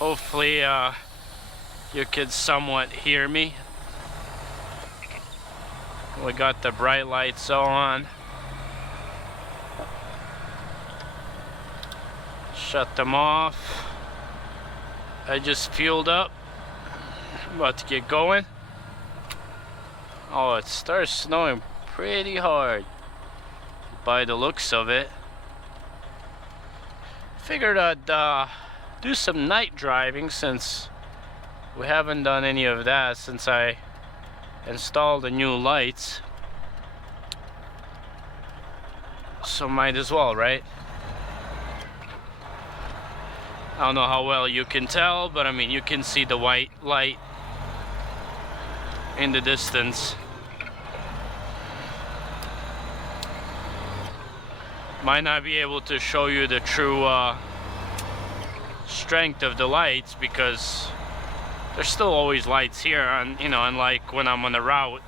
Hopefully you could somewhat hear me. We got the bright lights on. Shut them off. I just fueled up. About to get going. Oh, it starts snowing pretty hard by the looks of it. Figured I'd do some night driving since we haven't done any of that since I installed the new lights. So might as well, right? I don't know how well you can tell, but I mean you can see the white light in the distance. Might not be able to show you the true strength of the lights because there's still always lights here, and unlike when I'm on the route,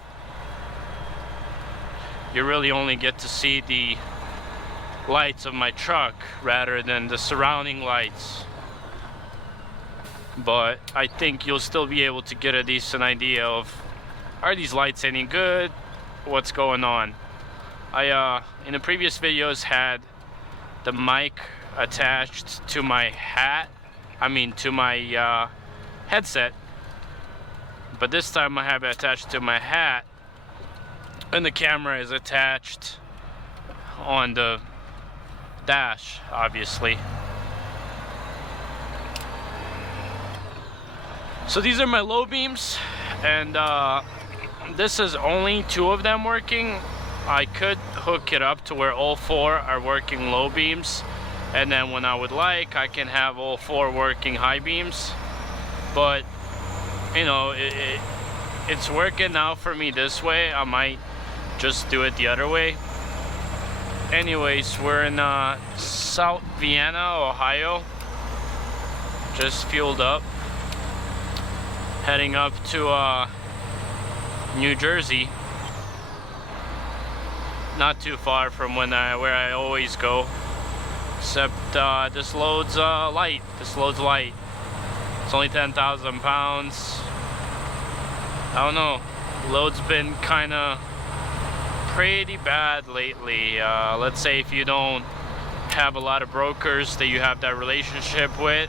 you really only get to see the lights of my truck rather than the surrounding lights. But I think you'll still be able to get a decent idea of, are these lights any good? What's going on? I in the previous videos had the mic attached to my to my headset, but this time I have it attached to my hat, and the camera is attached on the dash, obviously. So these are my low beams, and this is only 2 of them working. I could hook it up to where all 4 are working low beams, and then when I would like, I can have all 4 working high beams. But it's working now for me this way. I might just do it the other way. Anyways, we're in South Vienna, Ohio. Just fueled up, heading up to New Jersey. Not too far from where I always go, except this load's light. This load's light. It's only 10,000 pounds. I don't know. Load's been kind of pretty bad lately. Let's say if you don't have a lot of brokers that you have that relationship with,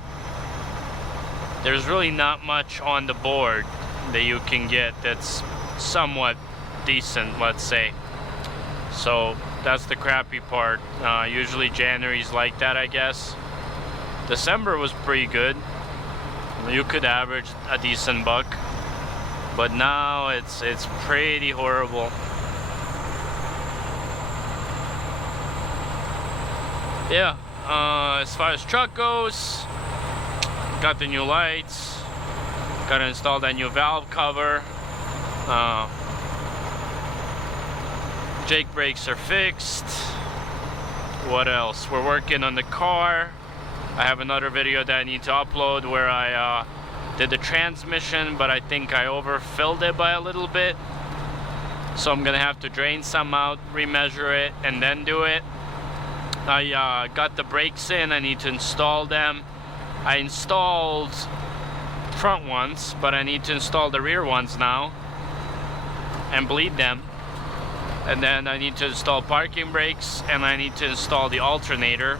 there's really not much on the board that you can get that's somewhat decent, let's say. So that's the crappy part. Usually January's like that, I guess. December was pretty good. You could average a decent buck, but now it's pretty horrible. Yeah, as far as truck goes, got the new lights, got to install that new valve cover. Jake brakes are fixed. What else? We're working on the car. I have another video that I need to upload where I did the transmission, but I think I overfilled it by a little bit. So I'm gonna have to drain some out, remeasure it, and then do it. I got the brakes in. I need to install them. I installed front ones, but I need to install the rear ones now and bleed them. And then I need to install parking brakes, and I need to install the alternator,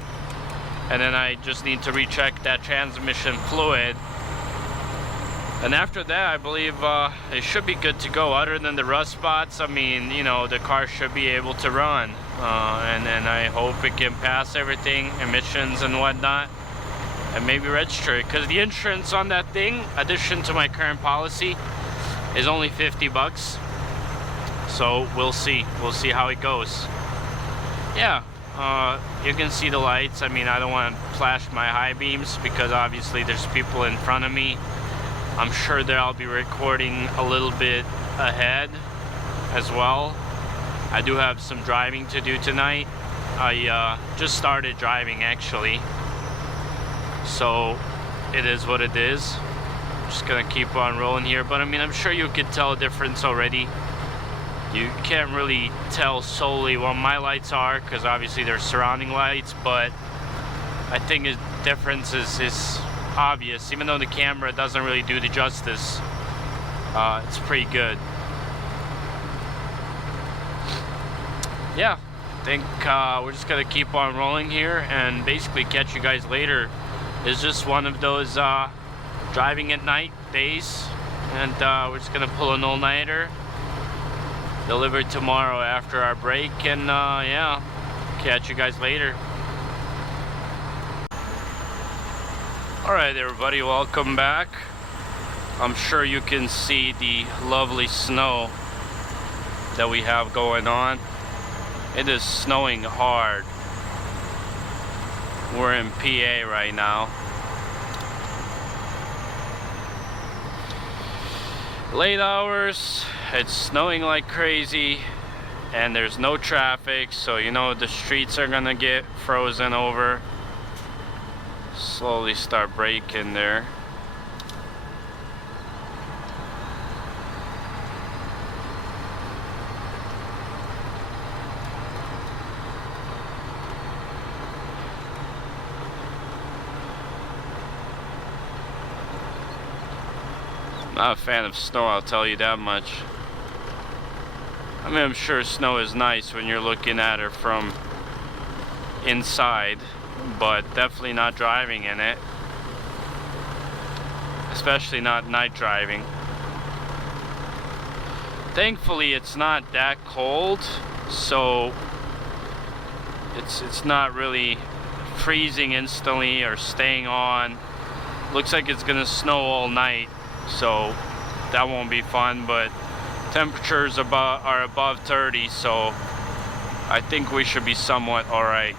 and then I just need to recheck that transmission fluid. And after that, I believe it should be good to go. Other than the rust spots, I mean, the car should be able to run. And then I hope it can pass everything, emissions and whatnot, and maybe register it. Because the insurance on that thing, addition to my current policy, is only 50 bucks. So we'll see how it goes. Yeah, you can see the lights. I mean, I don't want to flash my high beams because obviously there's people in front of me. I'm sure that I'll be recording a little bit ahead as well. I do have some driving to do tonight. I just started driving actually, so it is what it is. I'm just gonna keep on rolling here, but I mean, I'm sure you could tell a difference already. You can't really tell solely what my lights are because obviously they're surrounding lights, but I think the difference is obvious, even though the camera doesn't really do the justice. It's pretty good. Yeah, I think we're just gonna keep on rolling here and basically catch you guys later. It's just one of those driving at night days, and we're just gonna pull an all-nighter, deliver tomorrow after our break, and yeah, catch you guys later. Alright everybody, welcome back. I'm sure you can see the lovely snow that we have going on. It is snowing hard. We're in PA right now. Late hours, it's snowing like crazy, and there's no traffic, so you know the streets are gonna get frozen over. Slowly start braking there. Not a fan of snow, I'll tell you that much. I mean, I'm sure snow is nice when you're looking at it from inside, but definitely not driving in it. Especially not night driving. Thankfully, it's not that cold, so it's not really freezing instantly or staying on. Looks like it's gonna snow all night, so that won't be fun, but temperatures are above 30, so I think we should be somewhat alright.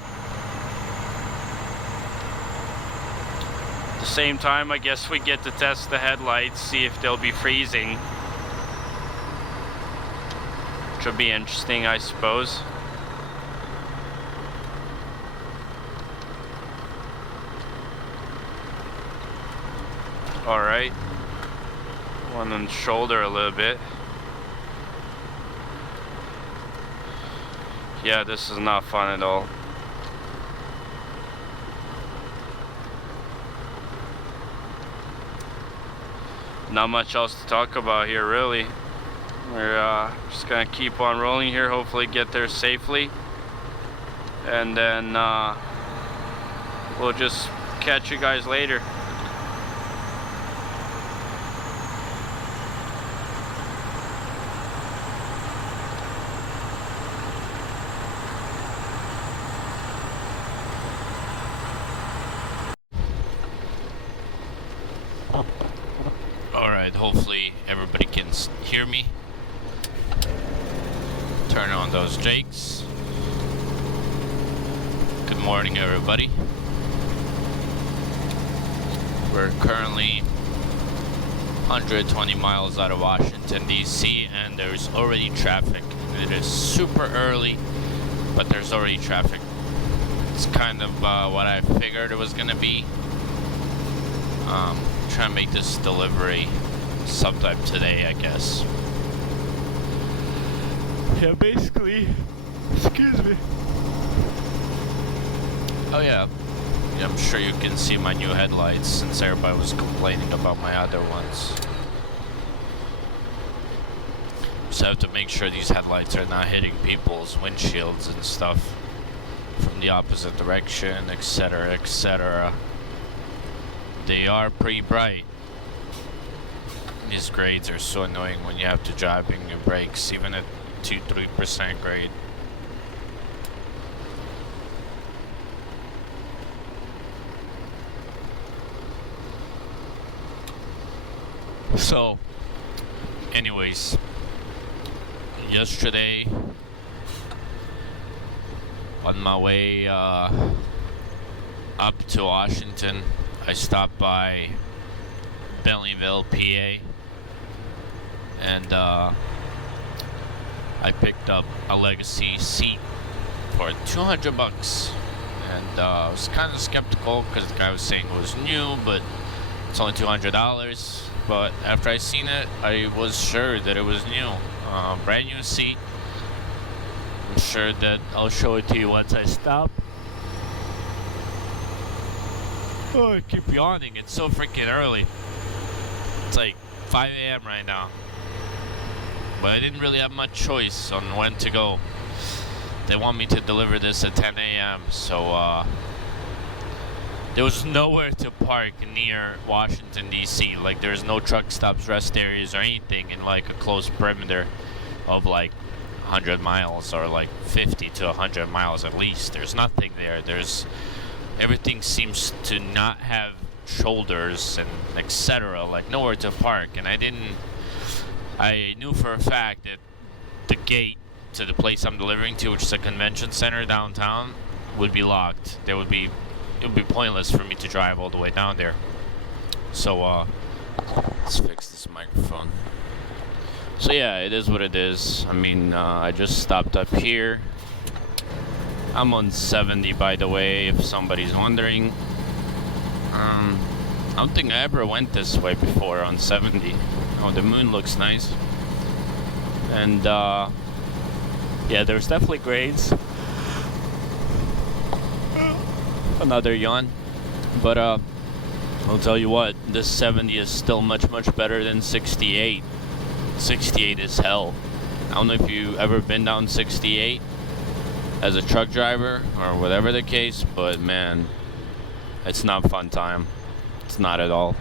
At the same time, I guess we get to test the headlights, see if they'll be freezing, which will be interesting, I suppose. Alright, one on the shoulder a little bit. Yeah, this is not fun at all. Not much else to talk about here, really. We're just gonna keep on rolling here, hopefully get there safely, and then we'll just catch you guys later. Alright, hopefully everybody can hear me. Turn on those jakes. Good morning, everybody. We're currently 120 miles out of Washington, DC, and there's already traffic. It is super early, but there's already traffic. It's kind of what I figured it was gonna be. Try and make this delivery sometime today, I guess. Yeah, basically. Excuse me. Oh yeah. I'm sure you can see my new headlights since everybody was complaining about my other ones. So I have to make sure these headlights are not hitting people's windshields and stuff from the opposite direction, etc., etc. They are pretty bright. These grades are so annoying when you have to drive in your brakes, even at 2-3% grade. So, anyways, yesterday on my way up to Washington, I stopped by Bentleyville, PA, and I picked up a Legacy seat for $200, and I was kind of skeptical because the guy was saying it was new, but it's only $200. But after I seen it, I was sure that it was new, brand new seat. I'm sure that I'll show it to you once I stop. Oh, I keep yawning. It's so freaking early. It's like 5 a.m. right now. But I didn't really have much choice on when to go. They want me to deliver this at 10 a.m. So there was nowhere to park near Washington, D.C. Like, there's no truck stops, rest areas, or anything in like a close perimeter of like 100 miles or like 50 to 100 miles at least. There's nothing there. Everything seems to not have shoulders and etc. Like, nowhere to park. And I knew for a fact that the gate to the place I'm delivering to, which is a convention center downtown, would be locked. It would be pointless for me to drive all the way down there. So let's fix this microphone. So yeah, it is what it is. I mean, I just stopped up here. I'm on 70, by the way, if somebody's wondering. I don't think I ever went this way before on 70. Oh, the moon looks nice. And yeah, there's definitely grades. Another yawn. But I'll tell you what, this 70 is still much better than 68. 68 is hell. I don't know if you've ever been down 68 as a truck driver or whatever the case, but man, it's not fun time. It's not at all.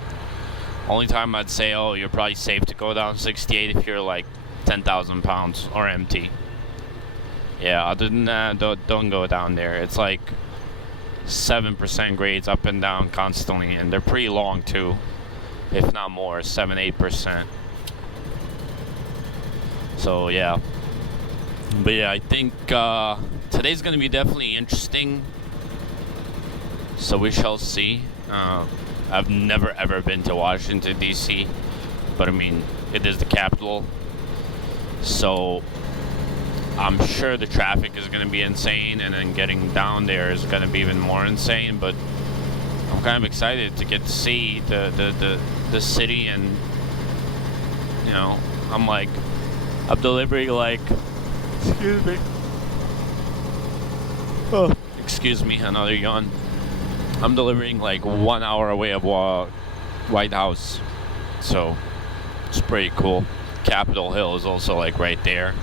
Only time I'd say, oh, you're probably safe to go down 68 if you're like 10,000 pounds or empty. Yeah, other than that, don't go down there. It's like 7% grades up and down constantly, and they're pretty long too, if not more, 7-8%. So yeah, but yeah, I think today's gonna be definitely interesting, so we shall see. I've never ever been to Washington, D.C., but I mean, it is the capital, so I'm sure the traffic is going to be insane, and then getting down there is going to be even more insane. But I'm kind of excited to get to see the city, and you know, I'm delivering like, excuse me. Oh, excuse me, another yawn. I'm delivering like 1 hour away of White House, so it's pretty cool. Capitol Hill is also like right there.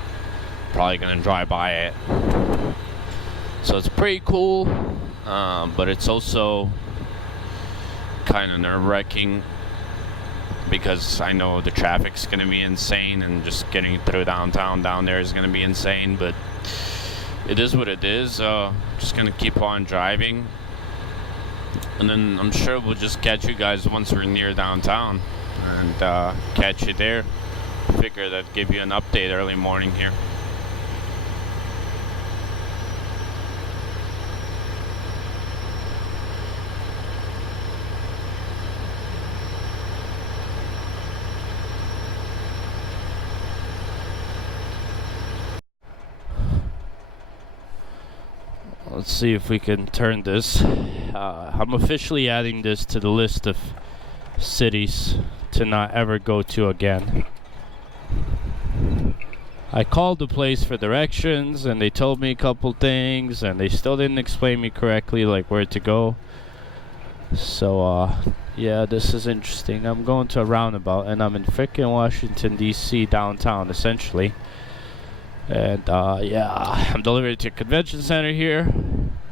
Probably gonna drive by it, so it's pretty cool, but it's also kind of nerve-wracking because I know the traffic's gonna be insane, and just getting through downtown down there is gonna be insane. But it is what it is. Just gonna keep on driving, and then I'm sure we'll just catch you guys once we're near downtown, and catch you there. Figure that give you an update early morning here. Let's see if we can turn this. I'm officially adding this to the list of cities to not ever go to again. I called the place for directions, and they told me a couple things, and they still didn't explain me correctly, like where to go. So yeah, this is interesting. I'm going to a roundabout, and I'm in frickin' Washington, D.C. downtown, essentially. And yeah, I'm delivering to a convention center here,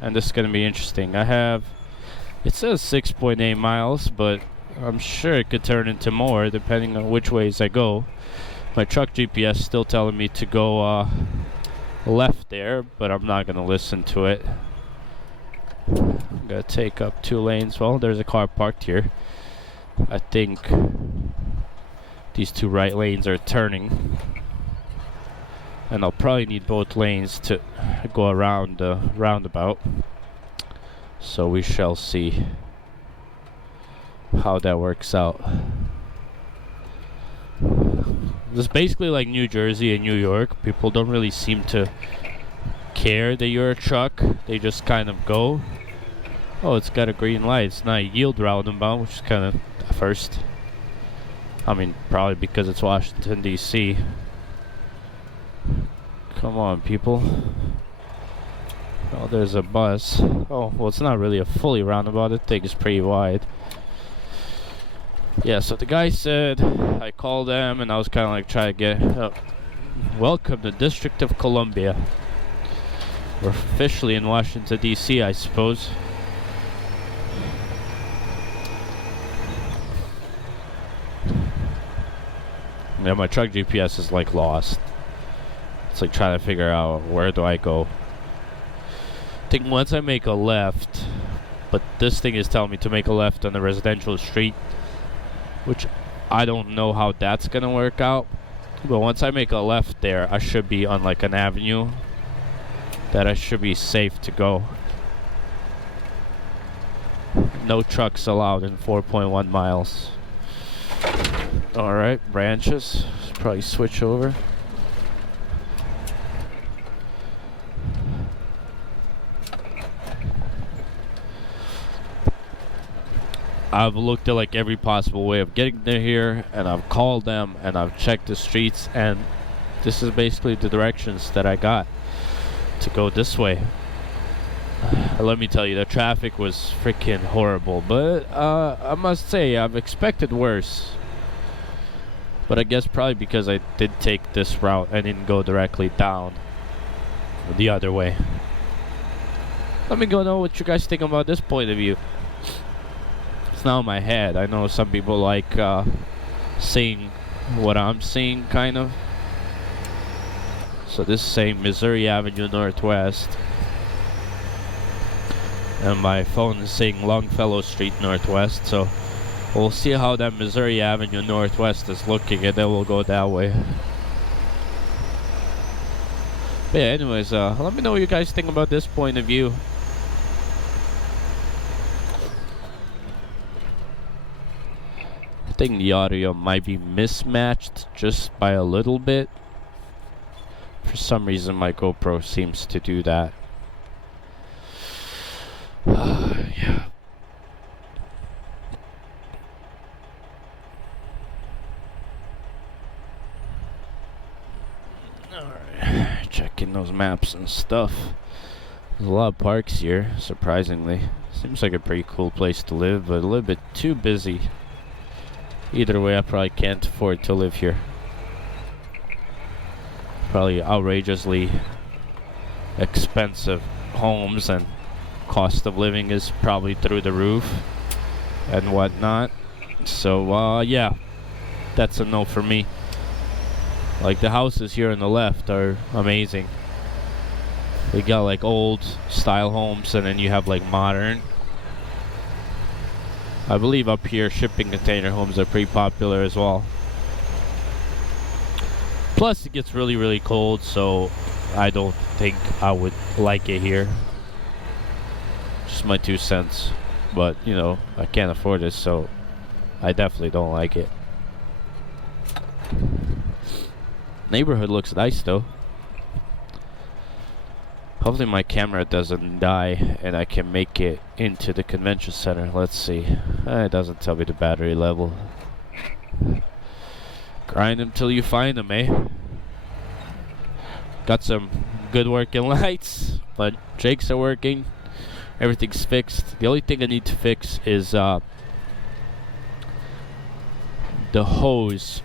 and this is gonna be interesting. It says 6.8 miles, but I'm sure it could turn into more depending on which ways I go. My truck GPS is still telling me to go left there, but I'm not gonna listen to it. I'm gonna take up 2 lanes. Well, there's a car parked here. I think these 2 right lanes are turning, and I'll probably need both lanes to go around the roundabout. So we shall see how that works out. It's basically like New Jersey and New York. People don't really seem to care that you're a truck. They just kind of go. Oh, it's got a green light. It's not a yield roundabout, which is kind of a first. I mean, probably because it's Washington, D.C. Come on, people. Oh, there's a bus. Oh, well, it's not really a fully roundabout. The thing is pretty wide. Yeah, so the guy said, I called them and I was kind of like trying to get, welcome to District of Columbia. We're officially in Washington, D.C., I suppose. Yeah, my truck GPS is like lost. It's like trying to figure out where do I go. I think once I make a left, but this thing is telling me to make a left on the residential street, which I don't know how that's gonna work out. But once I make a left there, I should be on like an avenue that I should be safe to go. No trucks allowed in 4.1 miles. Alright, branches. Probably switch over. I've looked at like every possible way of getting there here, and I've called them and I've checked the streets, and this is basically the directions that I got to go this way. Let me tell you, the traffic was freaking horrible, but I must say I've expected worse. But I guess probably because I did take this route and didn't go directly down the other way. Let me know what you guys think about this point of view. It's not in my head. I know some people like seeing what I'm seeing, kind of. So this is saying Missouri Avenue Northwest, and my phone is saying Longfellow Street Northwest. So we'll see how that Missouri Avenue Northwest is looking, and then we'll go that way. But yeah, anyways, let me know what you guys think about this point of view. I think the audio might be mismatched just by a little bit. For some reason my GoPro seems to do that. Yeah. Alright, checking those maps and stuff. There's a lot of parks here, surprisingly. Seems like a pretty cool place to live, but a little bit too busy. Either way, I probably can't afford to live here. Probably outrageously expensive homes, and cost of living is probably through the roof and whatnot. So yeah, that's a no for me. Like the houses here on the left are amazing. We got like old style homes, and then you have like modern. I believe up here shipping container homes are pretty popular as well. Plus it gets really, really cold, so I don't think I would like it here. Just my 2 cents. But, you know, I can't afford this, so I definitely don't like it. Neighborhood looks nice though. Hopefully my camera doesn't die and I can make it into the convention center. Let's see. It doesn't tell me the battery level. Grind them till you find them, eh? Got some good working lights, but jakes are working. Everything's fixed. The only thing I need to fix is the hose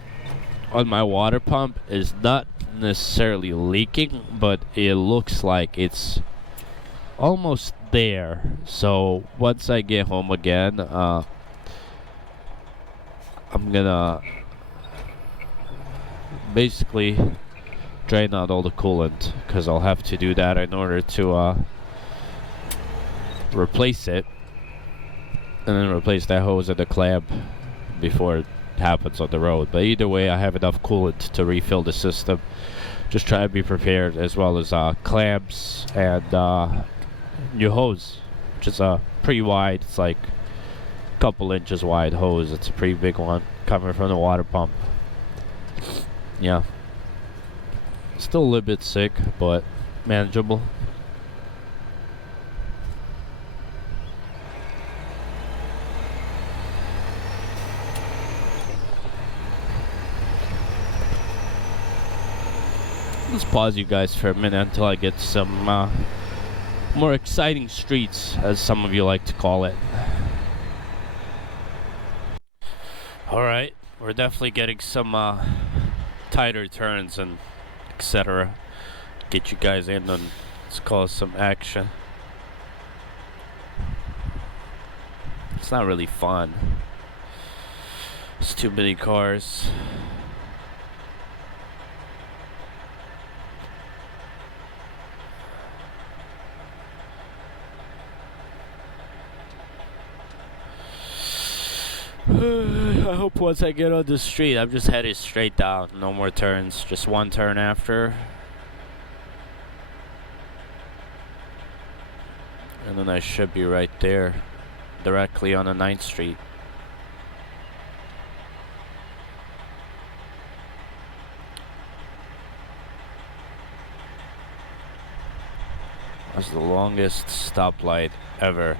on my water pump is not necessarily leaking, but it looks like it's almost there. So once I get home again, I'm gonna basically drain out all the coolant, because I'll have to do that in order to replace it, and then replace that hose and the clamp before it happens on the road. But either way, I have enough coolant to refill the system. Just try to be prepared, as well as clamps and new hose, which is pretty wide. It's like a couple inches wide hose. It's a pretty big one coming from the water pump. Yeah, still a little bit sick, but manageable. Let's pause you guys for a minute until I get some more exciting streets, as some of you like to call it. Alright, we're definitely getting some tighter turns and etc. Get you guys in and let's call some action. It's not really fun. It's too many cars. I hope once I get on the street, I'm just headed straight down. No more turns. Just one turn after. And then I should be right there. Directly on the 9th Street. That's the longest stoplight ever.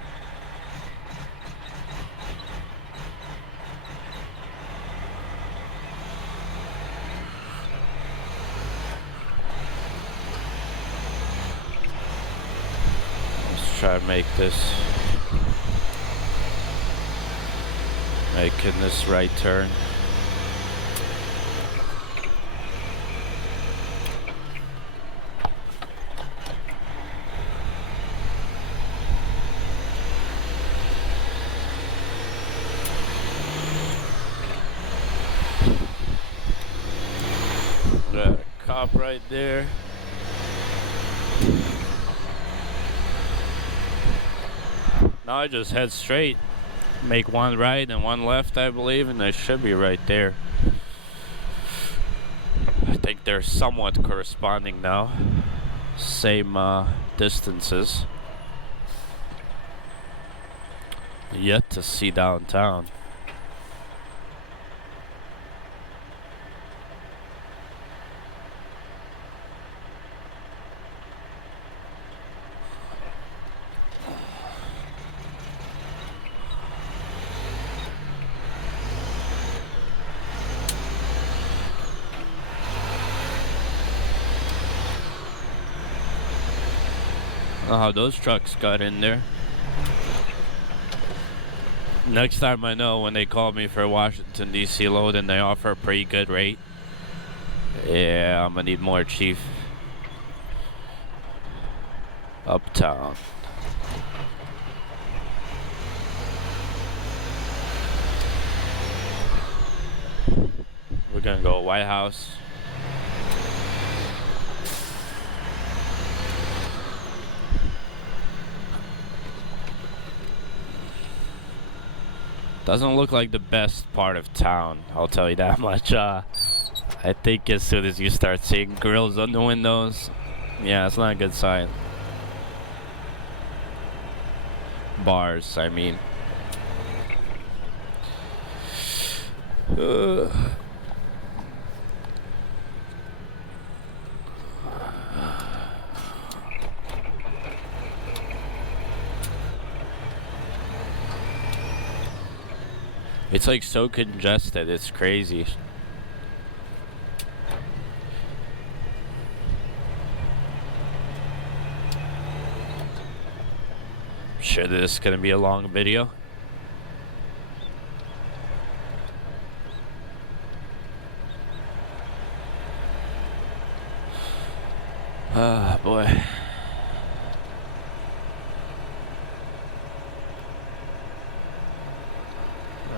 Try to make this, making this right turn. Got a cop right there. Now I just head straight, make one right and one left, I believe, and I should be right there. I think they're somewhat corresponding now. Same distances. Yet to see downtown. Oh, how those trucks got in there. Next time I know, when they call me for a Washington DC load and they offer a pretty good rate, yeah, I'm gonna need more, chief. Uptown. We're gonna go White House. Doesn't look like the best part of town, I'll tell you that much. I think as soon as you start seeing grills on the windows, yeah, it's not a good sign. Bars, I mean. It's like so congested, it's crazy. I'm sure this is gonna be a long video. Ah, boy.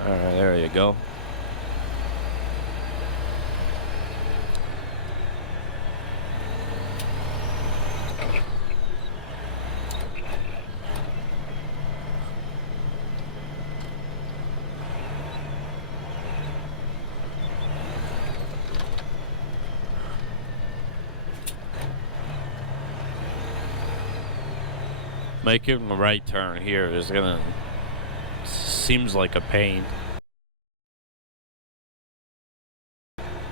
Alright, there you go. Making a right turn here is gonna... seems like a pain.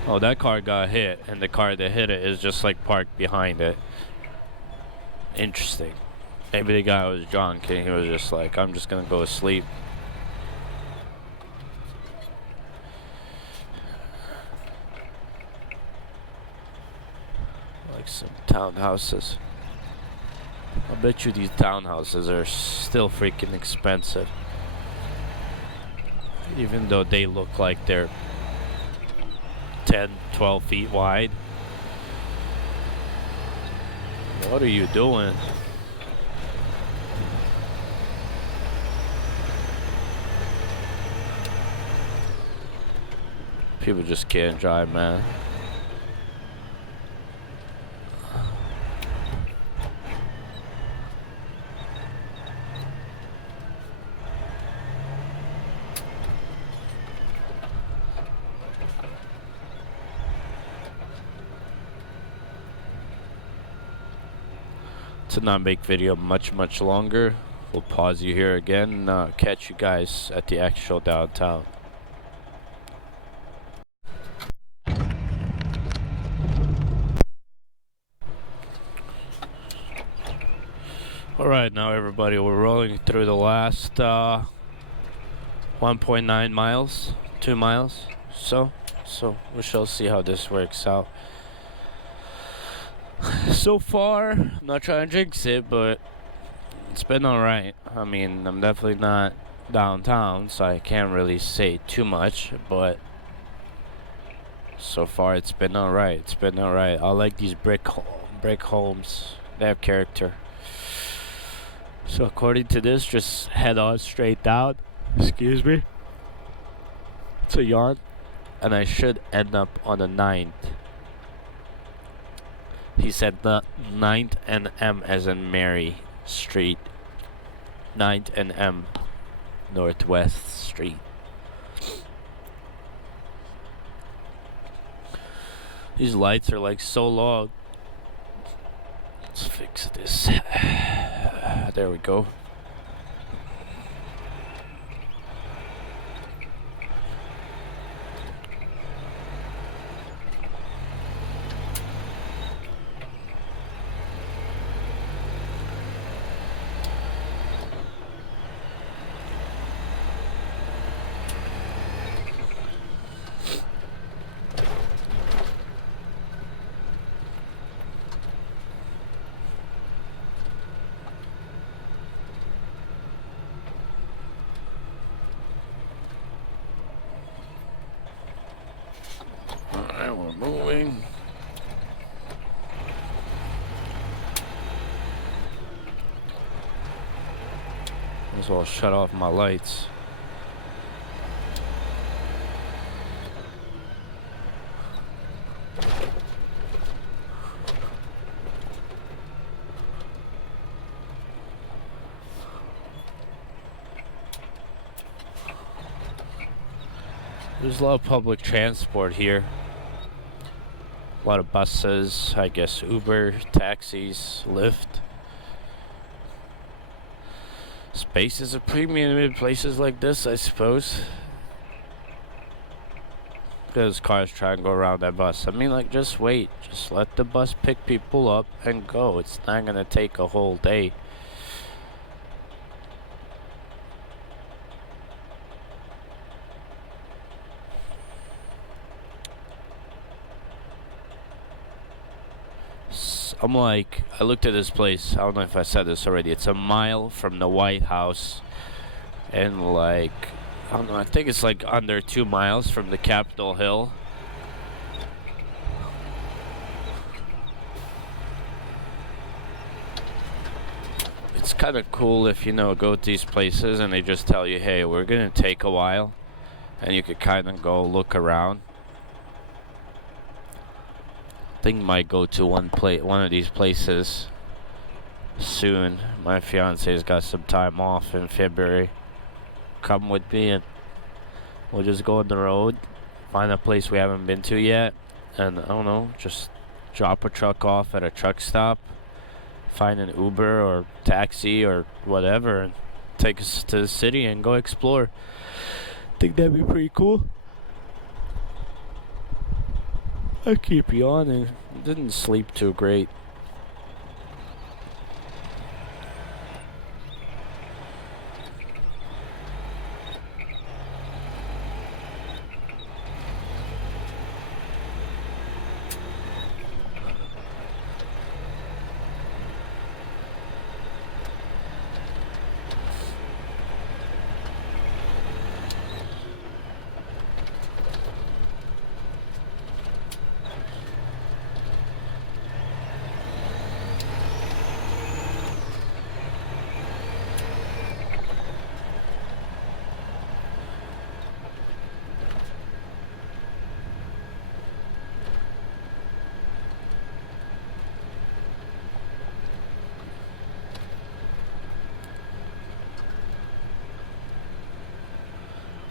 Oh, that car got hit, and the car that hit it is just like parked behind it. Interesting. Maybe the guy was drunk and he was just like, I'm just gonna go to sleep. Like some townhouses. I bet you these townhouses are still freaking expensive. Even though they look like they're 10, 12 feet wide. What are you doing? People just can't drive, man. To not make video much longer, we'll pause you here again and catch you guys at the actual downtown. Alright, now everybody, we're rolling through the last 1.9 miles, 2 miles, so we shall see how this works out. So far, I'm not trying to jinx it, but it's been alright. I mean, I'm definitely not downtown, so I can't really say too much, but so far it's been alright. It's been alright. I like these brick homes. They have character. So according to this, just head on straight down. Excuse me. It's a yawn. And I should end up on the 9th. He said the 9th and M as in Mary Street. 9th and M Northwest Street. These lights are like so long. Let's fix this. There we go. Moving. Might as well shut off my lights. There's a lot of public transport here. A lot of buses, I guess Uber, taxis, Lyft. Space is a premium in places like this, I suppose. Because cars try and go around that bus. I mean, like, just wait. Just let the bus pick people up and go. It's not gonna take a whole day. I'm like, I looked at this place, I don't know if I said this already, it's a mile from the White House, and like, I don't know, I think it's like under 2 miles from the Capitol Hill. It's kind of cool if, you know, go to these places and they just tell you, hey, we're gonna take a while, and you could kind of go look around. I think might go to one of these places soon. My fiance's got some time off in February. Come with me and we'll just go on the road, find a place we haven't been to yet, and I don't know, just drop a truck off at a truck stop, find an Uber or taxi or whatever, and take us to the city and go explore. Think that'd be pretty cool. I keep yawning. Didn't sleep too great.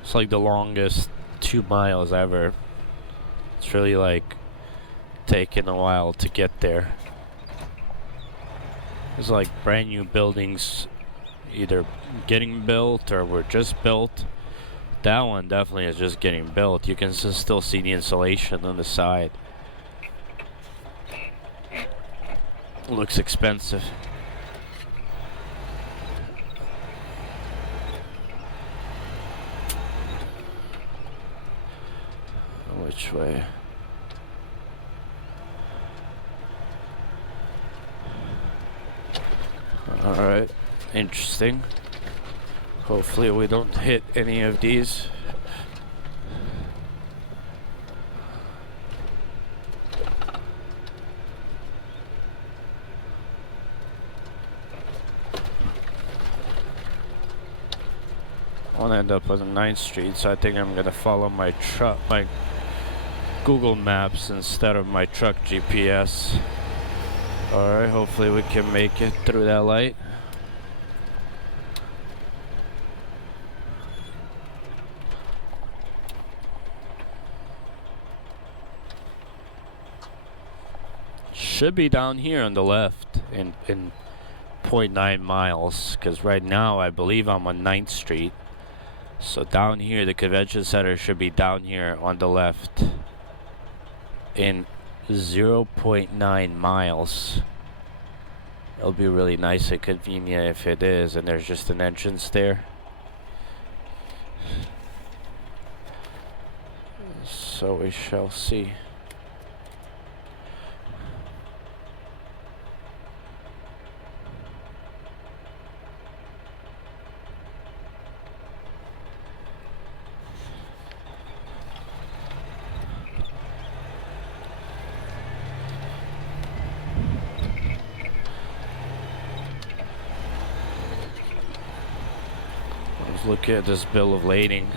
It's like the longest 2 miles ever. It's really like taking a while to get there. There's like brand new buildings either getting built or were just built. That one definitely is just getting built. You can still see the insulation on the side. Looks expensive. Which way? Alright, interesting. Hopefully we don't hit any of these. I want to end up on 9th Street, so I think I'm gonna follow my Google Maps instead of my truck GPS. Alright, hopefully we can make it through that light. Should be down here on the left in 0.9 miles, because right now I believe I'm on 9th Street. So down here, the convention center should be down here on the left in 0.9 miles. It'll be really nice and convenient if it is, and there's just an entrance there. So we shall see. Look at this bill of lading.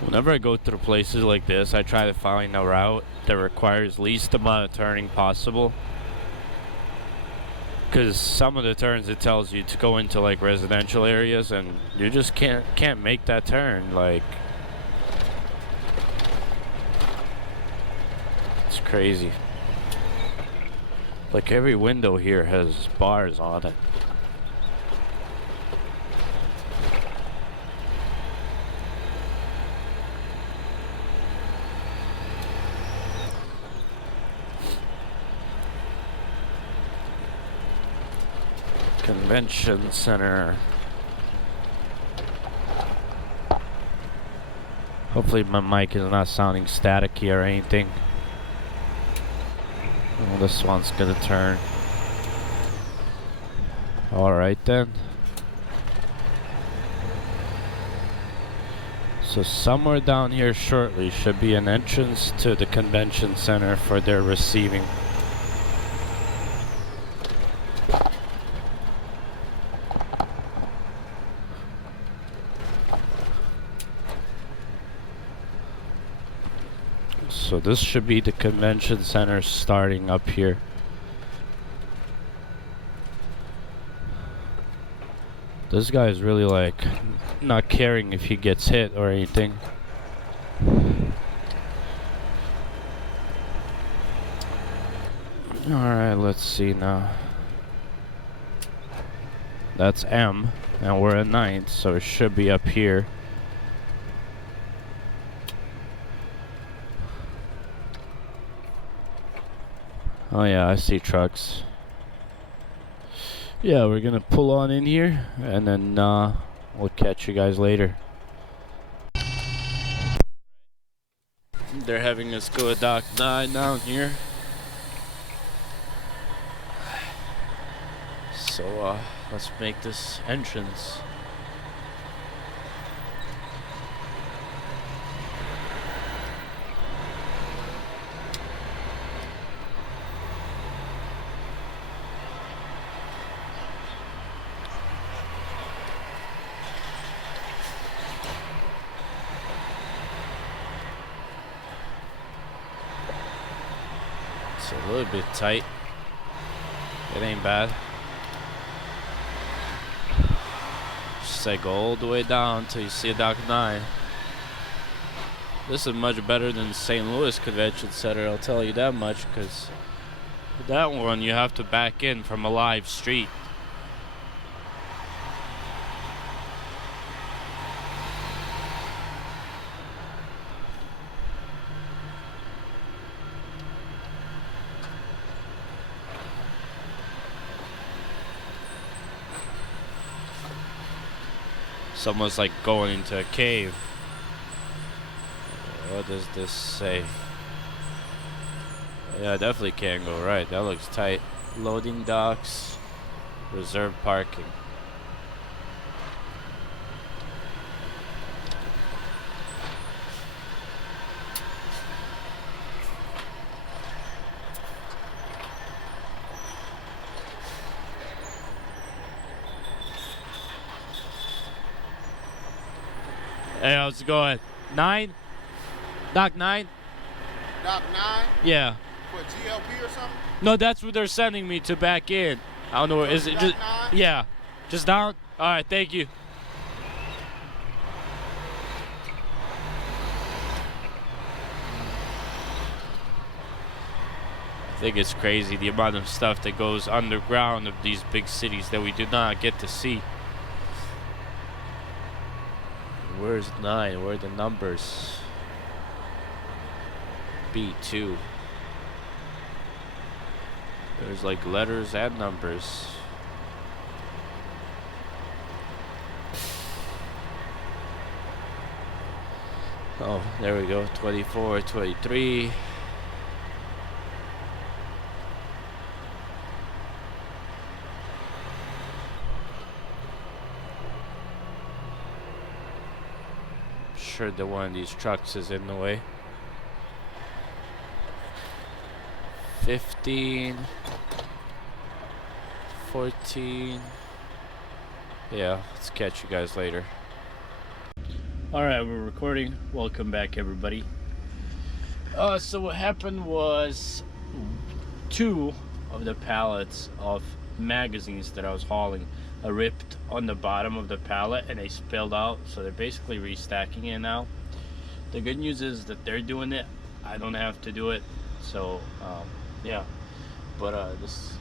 Whenever I go through places like this, I try to find a route that requires least amount of turning possible. Because some of the turns it tells you to go into like residential areas, and you just can't make that turn. Like, it's crazy. Like every window here has bars on it. Convention Center. Hopefully my mic is not sounding staticky or anything. Oh, this one's gonna turn. Alright then. So somewhere down here shortly should be an entrance to the convention center for their receiving. So this should be the convention center starting up here. This guy is really like not caring if he gets hit or anything. Alright, let's see now. That's M, and we're at 9th, so it should be up here. Oh yeah, I see trucks. Yeah, we're gonna pull on in here, and then we'll catch you guys later. They're having us go to Dock 9 down here. So let's make this entrance. a little bit tight. It ain't bad. Just like go all the way down till you see a Dock 9. This is much better than the St. Louis Convention Center, I'll tell you that much, because that one you have to back in from a live street. It's almost like going into a cave. What does this say? Yeah, I definitely can't go right. That looks tight. Loading docks, reserved parking. Hey, how's it going? 9? Dock 9? Dock 9? Yeah. For GLP or something? No, that's what they're sending me to back in. I don't know. Is it just? Dock 9? Yeah. Just down? Alright, thank you. I think it's crazy the amount of stuff that goes underground of these big cities that we do not get to see. Where's 9? Where are the numbers? B2. There's like letters and numbers. Oh, there we go. 24, 23. Sure that one of these trucks is in the way. 15, 14. Yeah, let's catch you guys later. Alright, we're recording. Welcome back, everybody. So what happened was 2 of the pallets of magazines that I was hauling ripped on the bottom of the pallet and they spilled out, so they're basically restacking it now. The good news is that they're doing it. I don't have to do it. So yeah, but this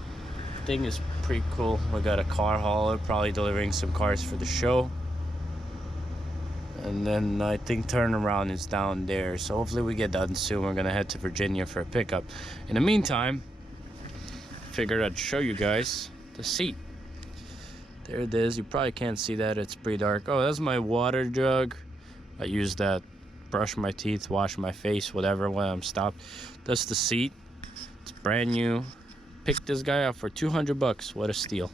thing is pretty cool. We got a car hauler probably delivering some cars for the show, and then I think turnaround is down there, so hopefully we get done soon. We're gonna head to Virginia for a pickup. In the meantime, figured I'd show you guys the seat. There it is. You probably can't see that, it's pretty dark. Oh, that's my water jug. I use that, brush my teeth, wash my face, whatever, when I'm stopped. That's the seat. It's brand new. Picked this guy up for 200 bucks. What a steal.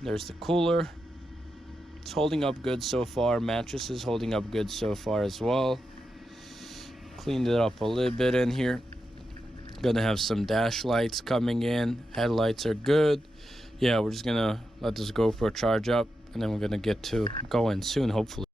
There's the cooler. It's holding up good so far. Mattress is holding up good so far as well. Cleaned it up a little bit in here. Gonna have some dash lights coming in. Headlights are good. Yeah, we're just gonna let this GoPro charge up, and then we're gonna get to going soon, hopefully.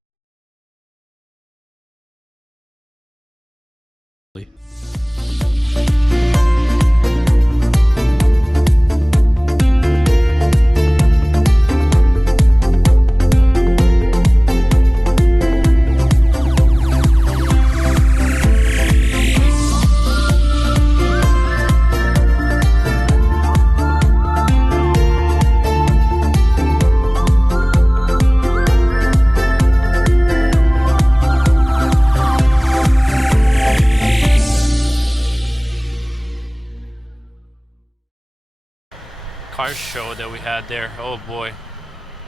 Car show that we had there. Oh boy,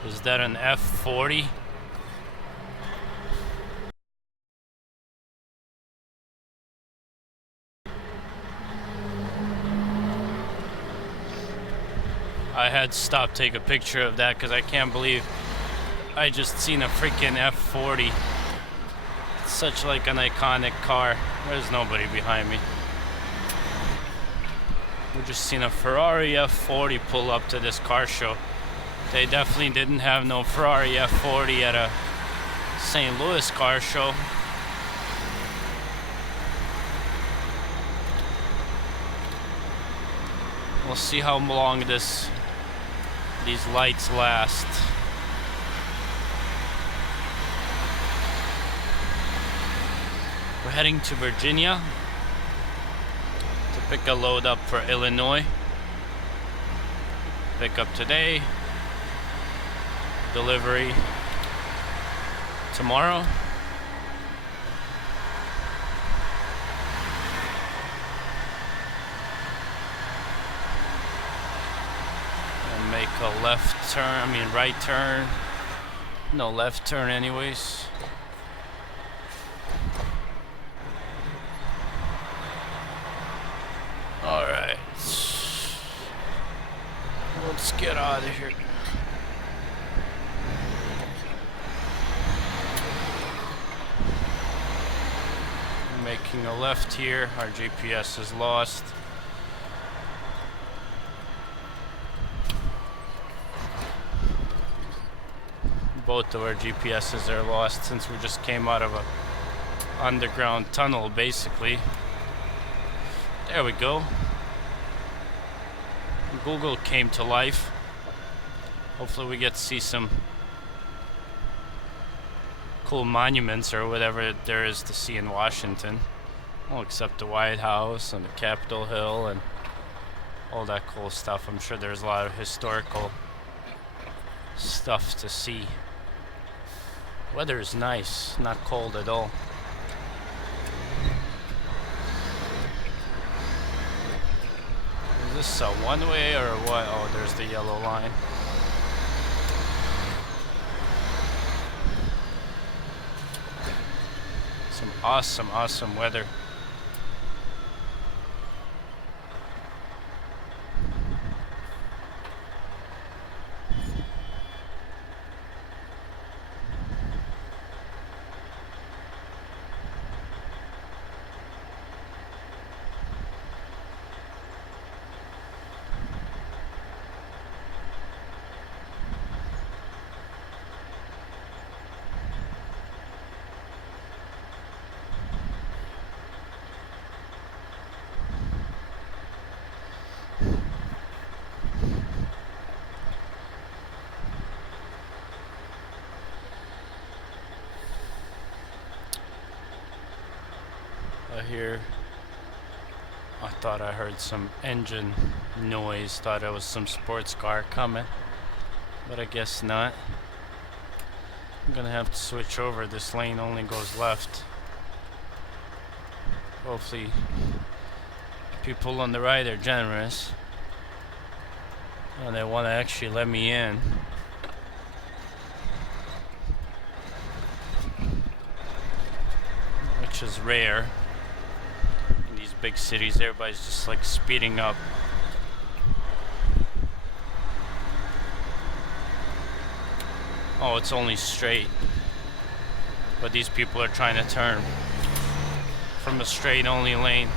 is that an F40? I had to stop, take a picture of that because I can't believe I just seen a freaking F40. It's such like an iconic car. There's nobody behind me. We just seen a Ferrari F40 pull up to this car show. They definitely didn't have no Ferrari F40 at a St. Louis car show. We'll see how long these lights last. We're heading to Virginia to pick a load up for Illinois. Pick up today, delivery tomorrow. And make a left turn, right turn. No, left turn anyways. Alright. Let's get out of here. Making a left here. Our GPS is lost. Both of our GPSs are lost since we just came out of a underground tunnel, basically. There we go. Google came to life. Hopefully we get to see some cool monuments or whatever there is to see in Washington. Well, except the White House and the Capitol Hill and all that cool stuff. I'm sure there's a lot of historical stuff to see. Weather is nice, not cold at all. Is this a one-way or what? Oh, there's the yellow line. Some awesome weather. Here, I thought I heard some engine noise, thought it was some sports car coming, but I guess not. I'm gonna have to switch over. This lane only goes left. Hopefully people on the right are generous and they want to actually let me in. Which is rare. Big cities, everybody's just like speeding up. Oh, it's only straight. But these people are trying to turn from a straight only lane.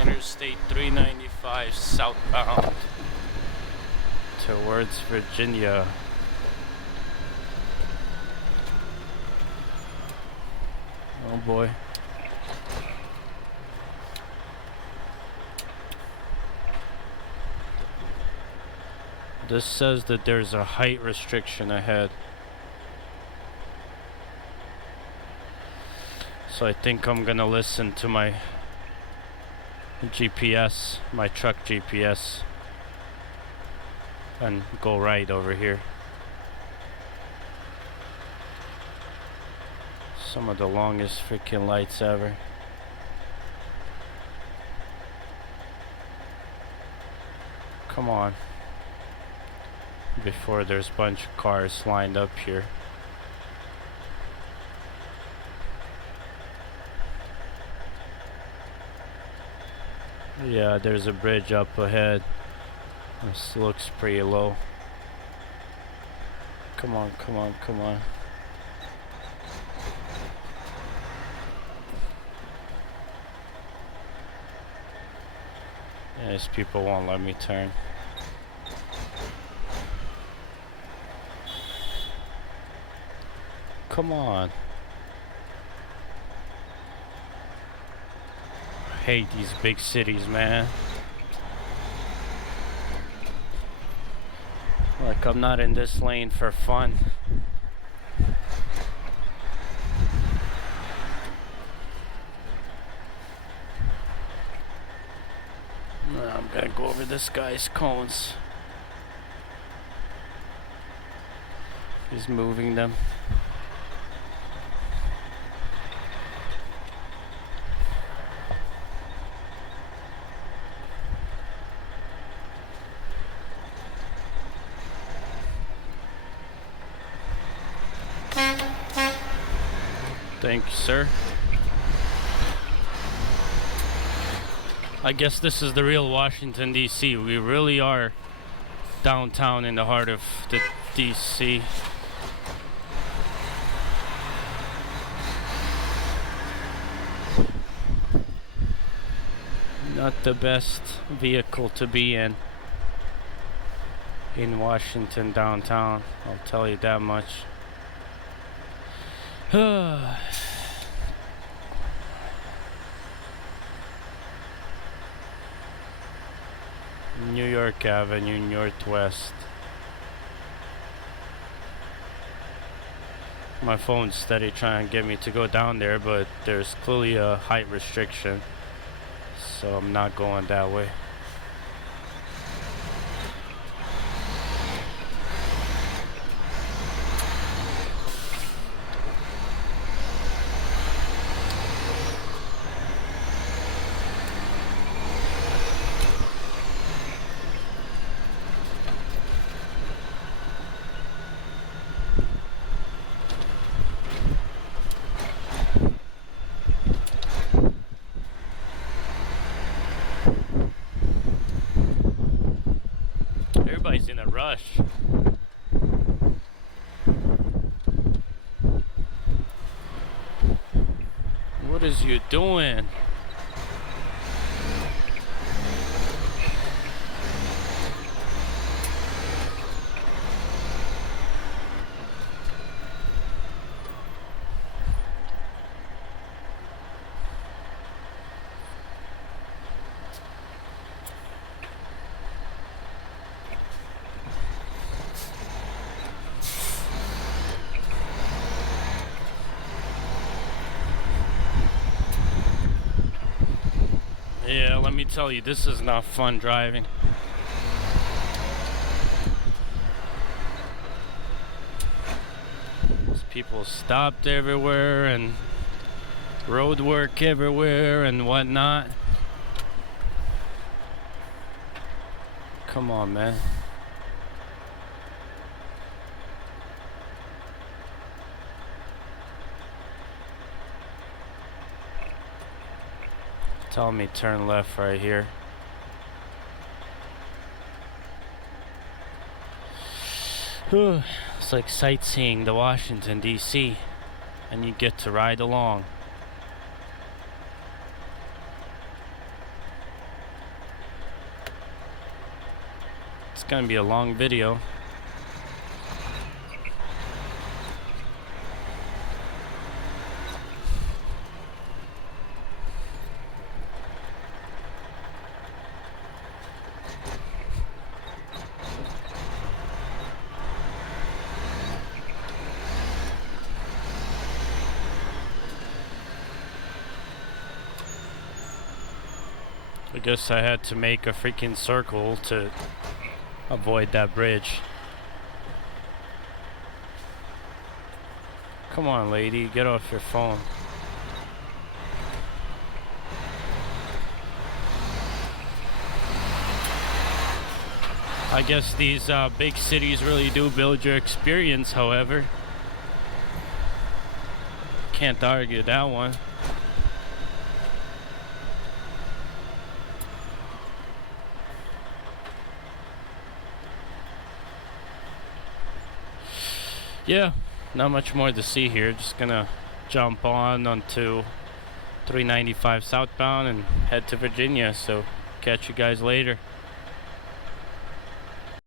Interstate 395 southbound towards Virginia. Oh boy. This says that there's a height restriction ahead. So I think I'm gonna listen to my GPS, my truck GPS, and go right over here. Some of the longest freaking lights ever. Come on. Before there's a bunch of cars lined up here. Yeah, there's a bridge up ahead. This looks pretty low. Come on, come on, come on. Yeah, these people won't let me turn. Come on. hate these big cities, man. Like, I'm not in this lane for fun. I'm gonna go over this guy's cones. He's moving them. Thank you, sir. I guess this is the real Washington, D.C. We really are downtown in the heart of the D.C. Not the best vehicle to be in Washington downtown, I'll tell you that much. New York Avenue, Northwest. My phone's steady trying to get me to go down there, but there's clearly a height restriction, so I'm not going that way. Everybody's in a rush. What is you doing? Yeah, let me tell you, this is not fun driving. There's people stopped everywhere and road work everywhere and whatnot. Come on, man. Tell me turn left right here. It's like sightseeing the Washington, D.C. and you get to ride along. It's gonna be a long video. I guess I had to make a freaking circle to avoid that bridge. Come on, lady, get off your phone. I guess these big cities really do build your experience, however. Can't argue that one. Yeah, not much more to see here. Just gonna jump onto 395 southbound and head to Virginia. So catch you guys later.